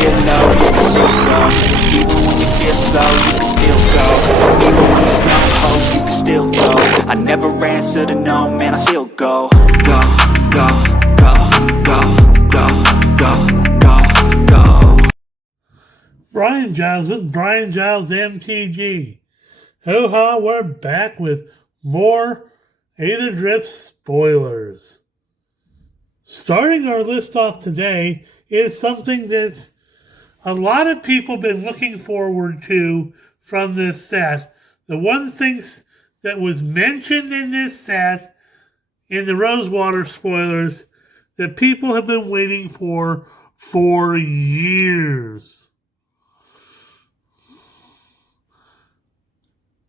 feel low, you can still go. Even when you feel slow, you can still go. Even when there's no hope, you can still go. I never answer to no, man, I still go. Go, go, go, go, go, go, go, go. Brian Giles with Brian Giles MTG. Ho-ha, we're back with more Aetherdrift spoilers. Starting our list off today is something that a lot of people have been looking forward to from this set. The one things that was mentioned in this set, in the Rosewater spoilers, that people have been waiting for years.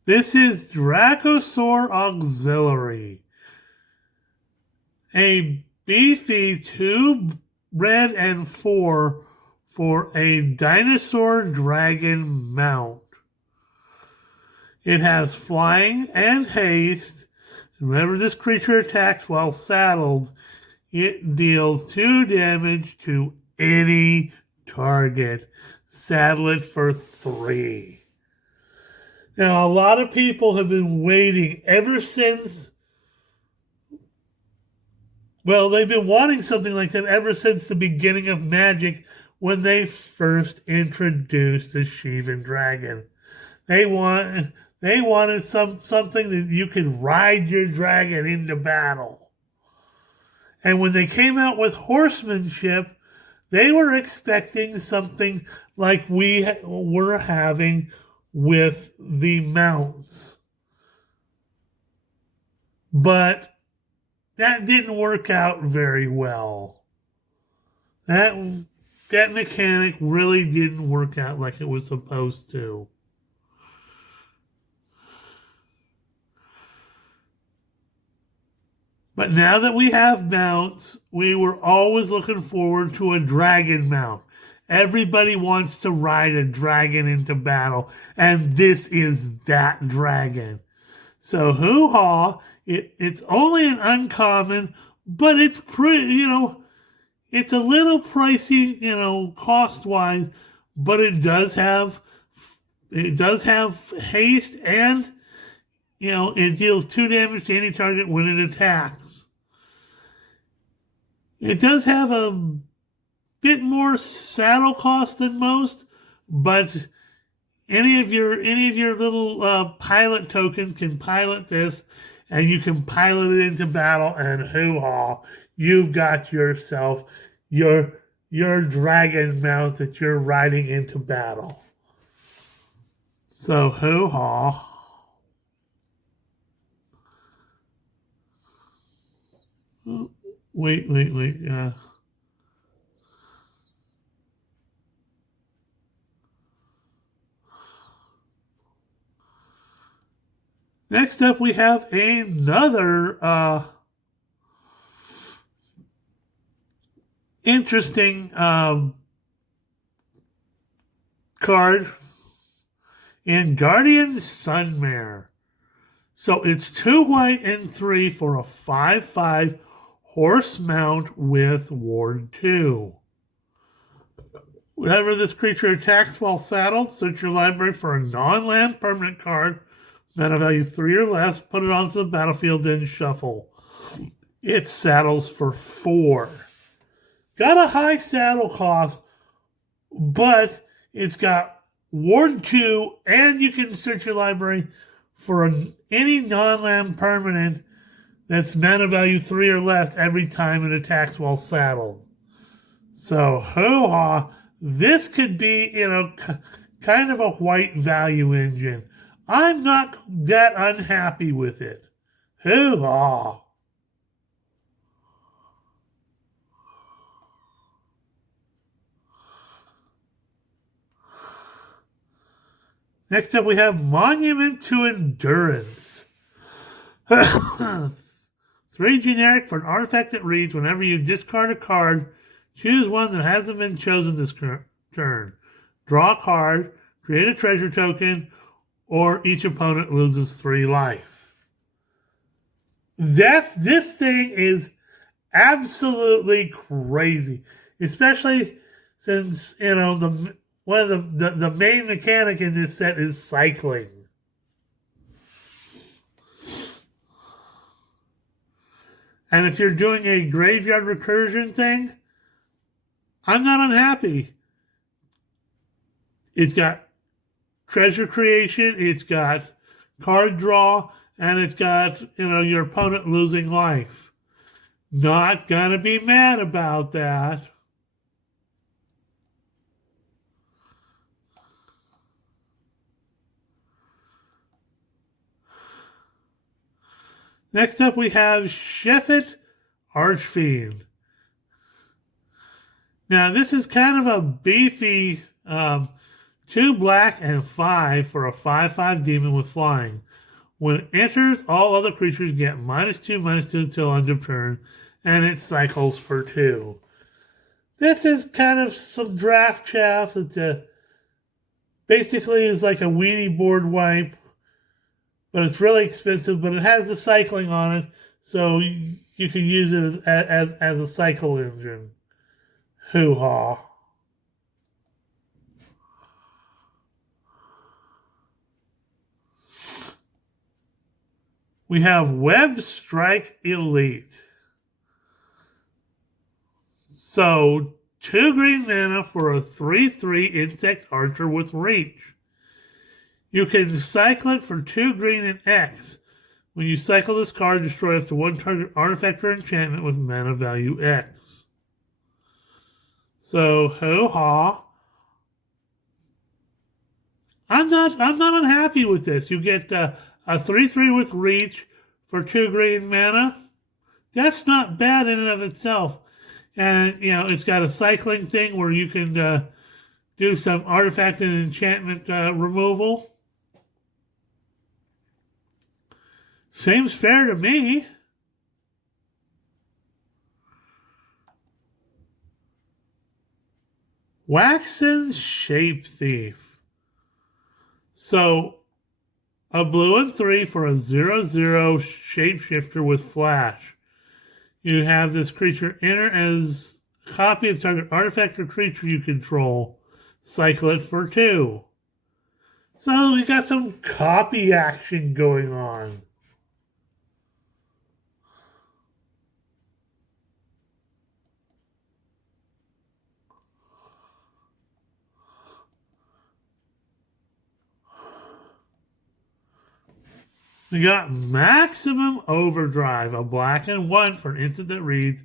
This is Dracosaur Auxiliary. A beefy 2 red and 4 for a dinosaur dragon mount. It has flying and haste. Whenever this creature attacks while saddled, it deals 2 damage to any target. Saddle it for 3. Now, a lot of people have been waiting ever since, well, they've been wanting something like that ever since the beginning of Magic when they first introduced the Shivan Dragon. They wanted something that you could ride your dragon into battle. And when they came out with horsemanship, they were expecting something like we were having with the mounts. But that didn't work out very well. That mechanic really didn't work out like it was supposed to. But now that we have mounts, we were always looking forward to a dragon mount. Everybody wants to ride a dragon into battle, and this is that dragon. So hoo-ha, it's only an uncommon, but it's pretty, it's a little pricey, cost-wise, but it does have haste and, it deals 2 damage to any target when it attacks. It does have a bit more saddle cost than most, but any of your little pilot tokens can pilot this, and you can pilot it into battle, and hoo-ha, you've got yourself your dragon mount that you're riding into battle. So hoo-ha. Wait. Next up, we have another interesting card in Guardian Sunmare. So it's 2 white and 3 for a 5/5 horse mount with Ward 2. Whenever this creature attacks while saddled, search your library for a non-land permanent card, mana value 3 or less, put it onto the battlefield, then shuffle. It saddles for 4. Got a high saddle cost, but it's got Ward 2, and you can search your library for any non-land permanent that's mana value 3 or less every time it attacks while saddled. So, hoo-ha, this could be, kind of a white value engine. I'm not that unhappy with it. Hoo-ha. Next up, we have Monument to Endurance. 3 generic for an artifact that reads, whenever you discard a card, choose one that hasn't been chosen this turn. Draw a card, create a treasure token, or each opponent loses 3 life. This thing is absolutely crazy. Especially since, one of the main mechanic in this set is cycling. And if you're doing a graveyard recursion thing, I'm not unhappy. It's got treasure creation, it's got card draw, and it's got, your opponent losing life. Not gonna be mad about that. Next up, we have Sheffet Archfiend. Now, this is kind of a beefy 2 black and 5 for a 5/5 demon with flying. When it enters, all other creatures get -2/-2 until end of turn, and it cycles for 2. This is kind of some draft chaff that basically is like a weenie board wipe. But it's really expensive, but it has the cycling on it, so you can use it as a cycle engine. Hoo-ha. We have Web Strike Elite. So, 2 green mana for a 3/3 insect archer with reach. You can cycle it for 2 green and X. When you cycle this card, destroy up to 1 target artifact or enchantment with mana value X. So, hoo-ha. I'm not unhappy with this. You get a 3/3 with reach for 2 green mana. That's not bad in and of itself. And, it's got a cycling thing where you can do some artifact and enchantment removal. Seems fair to me. Waxen Shape Thief. So, a blue and 3 for a 0/0 shapeshifter with flash. You have this creature enter as a copy of target artifact or creature you control. Cycle it for 2. So, we got some copy action going on. We got Maximum Overdrive, a black and 1 for an instant that reads,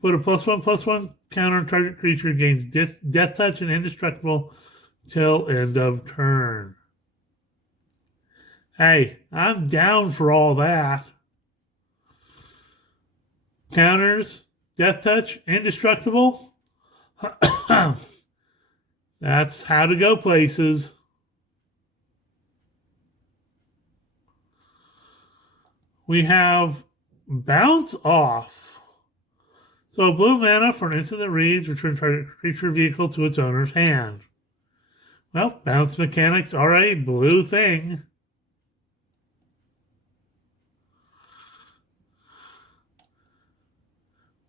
put a +1/+1 counter on target creature, gains death touch and indestructible till end of turn. Hey, I'm down for all that. Counters, death touch, indestructible. That's how to go places. We have Bounce Off. So, blue mana for an instant that reads, return target creature vehicle to its owner's hand. Well, bounce mechanics are a blue thing.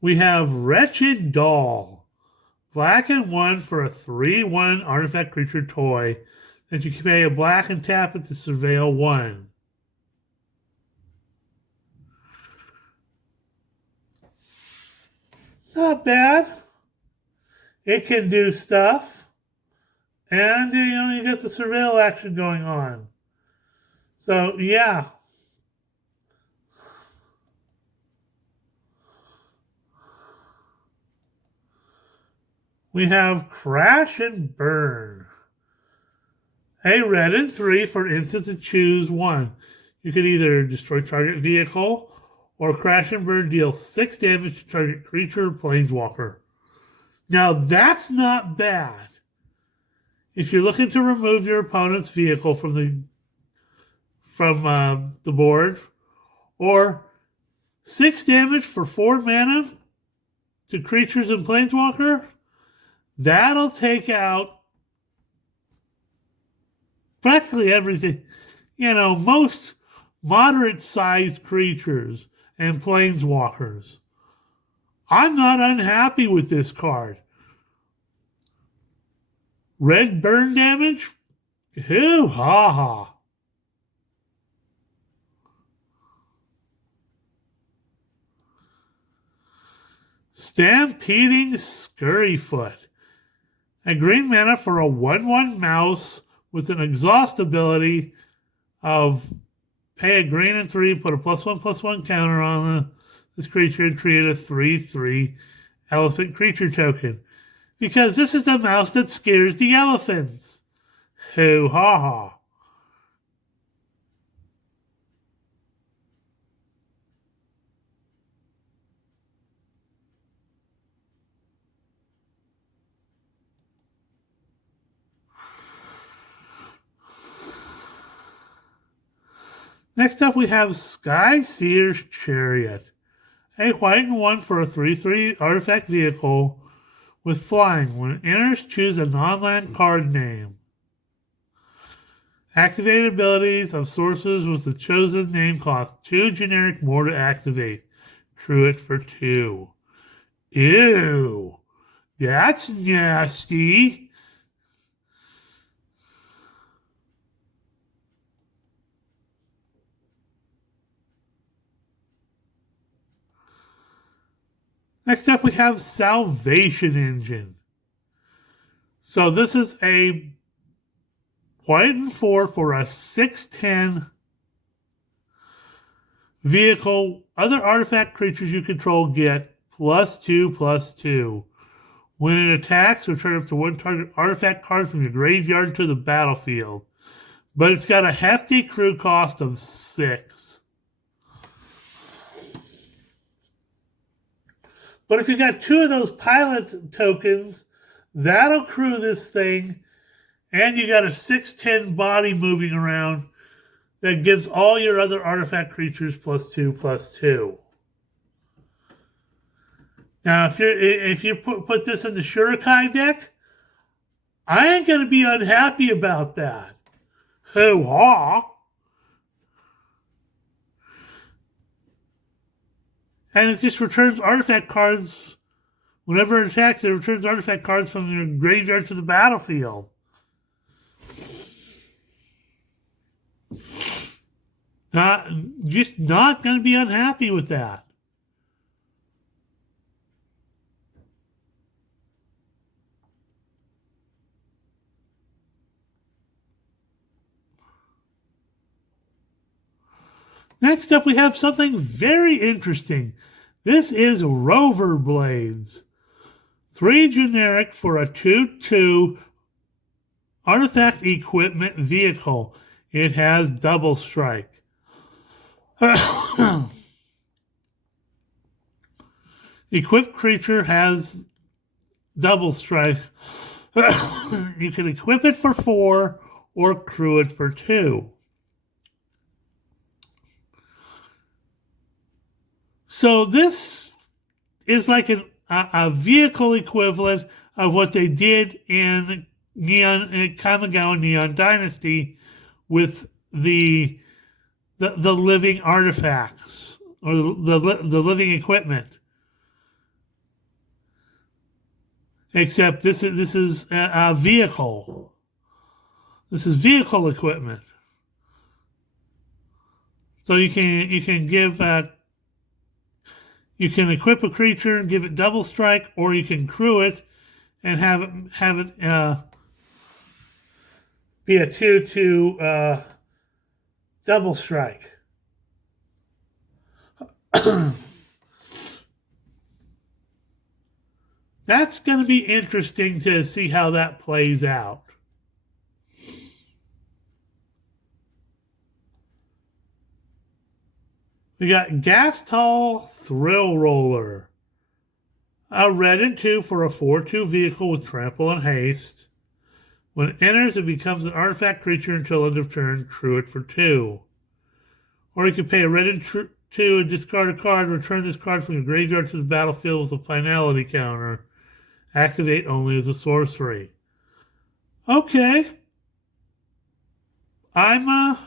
We have Wretched Doll. Black and 1 for a 3/1 artifact creature toy that you can pay a black and tap it to surveil 1. Not bad. It can do stuff. And, you get the surveil action going on. So, yeah. We have Crash and Burn. A red and 3 for an instant to choose 1. You can either destroy target vehicle or Crash and Burn deal 6 damage to target creature or planeswalker. Now that's not bad. If you're looking to remove your opponent's vehicle from the board, or 6 damage for 4 mana to creatures and planeswalker, that'll take out practically everything. Most moderate-sized creatures and planeswalkers. I'm not unhappy with this card. Red burn damage? Hoo ha ha. Stampeding Scurryfoot. A green mana for a 1/1 mouse with an exhaust ability of pay a green and 3, put a +1/+1 counter on this creature, and create a 3/3 elephant creature token. Because this is the mouse that scares the elephants. Hoo ha ha. Next up, we have Sky Seer's Chariot, a white and 1 for a 3/3 artifact vehicle with flying. When it enters, choose a non-land card name. Activated abilities of sources with the chosen name cost 2 generic more to activate. True it for 2. Ew, that's nasty. Next up, we have Salvation Engine. So this is a white and 4 for a 6/10 vehicle. Other artifact creatures you control get +2/+2. When it attacks, return up to one target artifact card from your graveyard to the battlefield. But it's got a hefty crew cost of 6. But if you got 2 of those pilot tokens, that'll crew this thing, and you got a 6/10 body moving around that gives all your other artifact creatures +2/+2. Now, if you put this in the Shurikai deck, I ain't gonna be unhappy about that. Hoo-ha! And it just returns artifact cards. Whenever it attacks, it returns artifact cards from your graveyard to the battlefield. Just not going to be unhappy with that. Next up, we have something very interesting. This is Rover Blades. 3 generic for a 2/2 artifact equipment vehicle. It has double strike. Equipped creature has double strike. You can equip it for 4 or crew it for 2. So this is like a vehicle equivalent of what they did in Kamigawa Neon Dynasty with the living artifacts or the living equipment. Except this is a vehicle. This is vehicle equipment. So you can give you can equip a creature and give it double strike, or you can crew it and have it be a 2/2 double strike. That's going to be interesting to see how that plays out. We got Gastall Thrill Roller. A red and 2 for a 4/2 vehicle with trample and haste. When it enters, it becomes an artifact creature until end of turn. Crew it for 2. Or you can pay a red and 2 and discard a card. Return this card from your graveyard to the battlefield with a finality counter. Activate only as a sorcery. Okay. I'm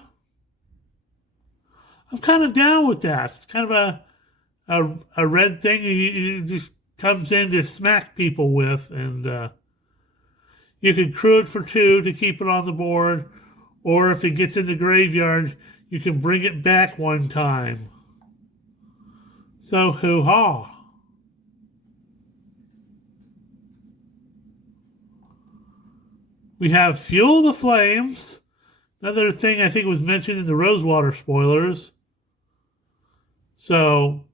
kind of down with that. It's kind of a red thing you just comes in to smack people with, and You can crew it for 2 to keep it on the board, or if it gets in the graveyard, you can bring it back 1 time. So, hoo-ha. We have Fuel the Flames. Another thing I think was mentioned in the Rosewater spoilers. So,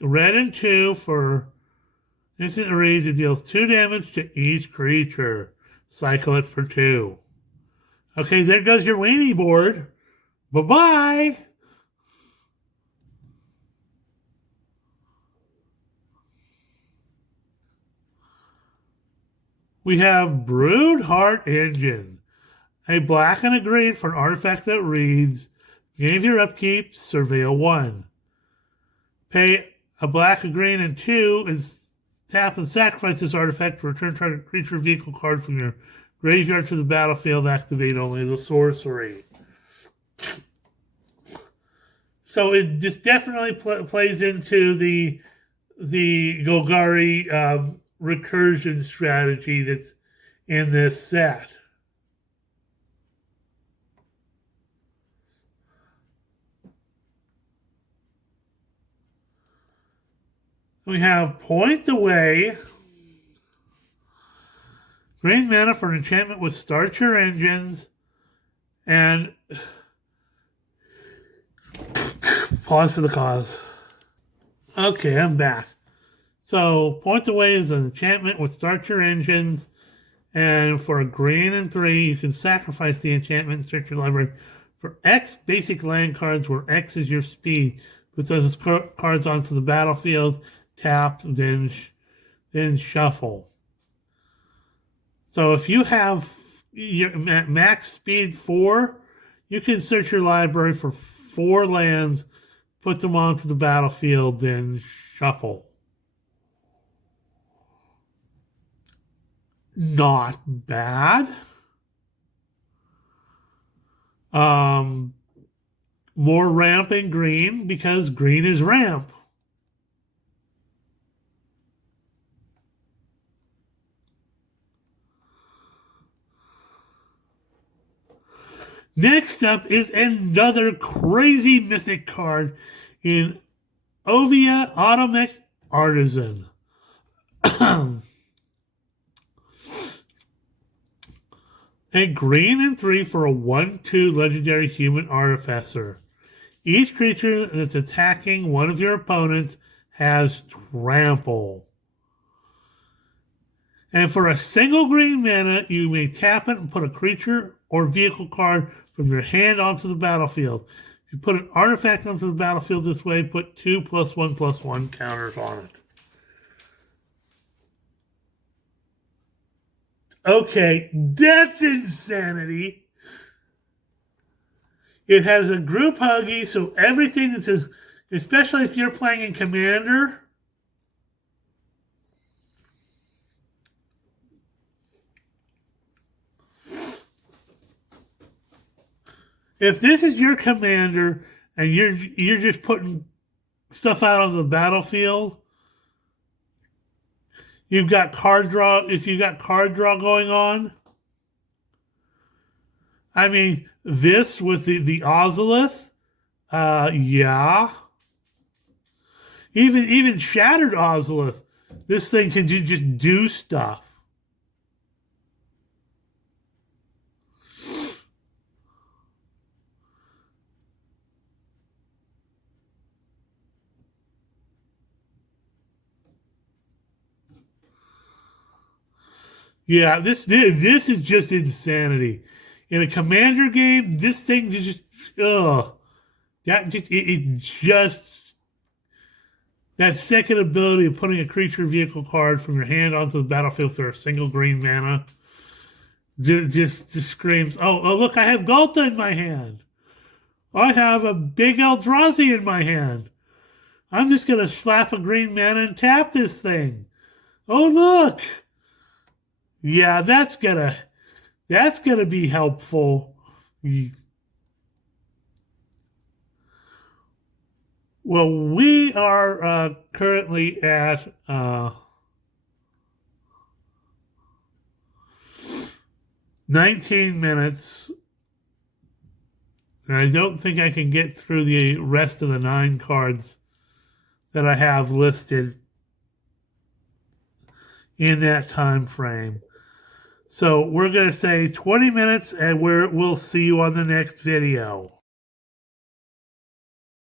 red and 2 for instant rage. It deals 2 damage to each creature. Cycle it for 2. Okay, there goes your weenie board. Bye-bye. We have Broodheart Engine. A black and a green for an artifact that reads, beginning of your upkeep, surveil 1. Pay a black, a green, and 2, and tap and sacrifice this artifact to return target creature vehicle card from your graveyard to the battlefield. Activate only as a sorcery. So this definitely plays into the Golgari recursion strategy that's in this set. We have Point the Way. Green mana for an enchantment with Start Your Engines. And pause for the cause. Okay, I'm back. So, Point the Way is an enchantment with Start Your Engines. And for a green and 3, you can sacrifice the enchantment and search your library for X basic land cards where X is your speed. Put those cards onto the battlefield. Tap, then shuffle. So if you have your max speed 4, you can search your library for 4 lands, put them onto the battlefield, then shuffle. Not bad. More ramp in green because green is ramp. Next up is another crazy mythic card in Ovia Automatic Artisan. A green and 3 for a 1/2 legendary human artificer. Each creature that's attacking one of your opponents has trample. And for a single green mana, you may tap it and put a creature or vehicle card from your hand onto the battlefield. If you put an artifact onto the battlefield this way, put 2+1/+1 counters on it. Okay, that's insanity. It has a group huggy, so everything that's especially if you're playing in Commander. If this is your Commander and you're just putting stuff out on the battlefield, you've got card draw. If you've got card draw going on, I mean, this with the Ozolith, yeah. Even Shattered Ozolith, this thing can just do stuff. Yeah, this is just insanity. In a Commander game, this thing just that second ability of putting a creature vehicle card from your hand onto the battlefield for a single green mana just screams, oh look, I have Galta in my hand. I have a big Eldrazi in my hand. I'm just gonna slap a green mana and tap this thing. Oh look. Yeah, that's gonna be helpful. Well, we are currently at 19 minutes. And I don't think I can get through the rest of the 9 cards that I have listed in that time frame. So we're going to say 20 minutes, and we'll see you on the next video.